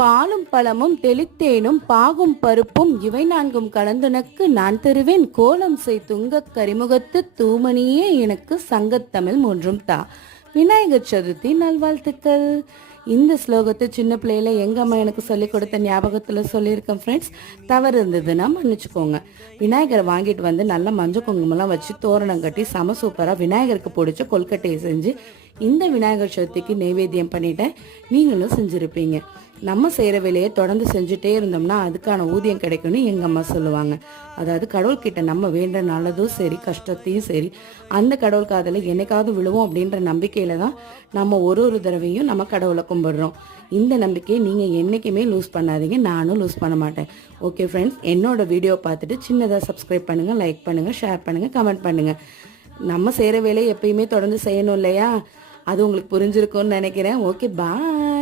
பாலும் பழமும் தெளித்தேனும் பாகும் பருப்பும் இவை நான்கும் கலந்துனக்கு நான் தருவேன் கோலம் செய் துங்கக் கரிமுகத்து தூமணியே எனக்கு சங்கத்தமிழ் மூன்றும் தா. விநாயகர் சதுர்த்தி நல்வாழ்த்துக்கள். இந்த ஸ்லோகத்தை சின்ன பிள்ளையில எங்க அம்மா எனக்கு சொல்லி கொடுத்த ஞாபகத்துல சொல்லியிருக்கேன் ஃப்ரெண்ட்ஸ். தவறு இருந்ததுன்னா மன்னிச்சுக்கோங்க. விநாயகரை வாங்கிட்டு வந்து நல்லா மஞ்சள் குங்குமம்லாம் வச்சு தோரணம் கட்டி சம சூப்பராக விநாயகருக்கு பிடிச்ச கொல்கட்டையை செஞ்சு இந்த விநாயகர் சதுர்த்திக்கு நைவேத்தியம் பண்ணிட்டேன். நீங்களும் செஞ்சுருப்பீங்க. நம்ம செய்கிற வேலையை தொடர்ந்து செஞ்சுட்டே இருந்தோம்னா அதுக்கான ஊதியம் கிடைக்கும்னு எங்கள் அம்மா சொல்லுவாங்க. அதாவது கடவுள்கிட்ட நம்ம வேண்ட நல்லதும் சரி கஷ்டத்தையும் சரி அந்த கடவுள் காதில் என்னைக்காவது விழுவோம் அப்படின்ற நம்பிக்கையில தான் நம்ம ஒரு தடவையும் நம்ம கடவுளை கும்பிடுறோம். இந்த நம்பிக்கையை நீங்கள் என்றைக்குமே லூஸ் பண்ணாதீங்க. நானும் லூஸ் பண்ண மாட்டேன். ஓகே ஃப்ரெண்ட்ஸ், என்னோட வீடியோ பார்த்துட்டு சின்னதாக சப்ஸ்கிரைப் பண்ணுங்கள், லைக் பண்ணுங்கள், ஷேர் பண்ணுங்கள், கமெண்ட் பண்ணுங்கள். நம்ம செய்கிற வேலையை எப்பயுமே தொடர்ந்து செய்யணும் இல்லையா? அது உங்களுக்கு புரிஞ்சிருக்கும்னு நினைக்கிறேன். ஓகே, பாய்.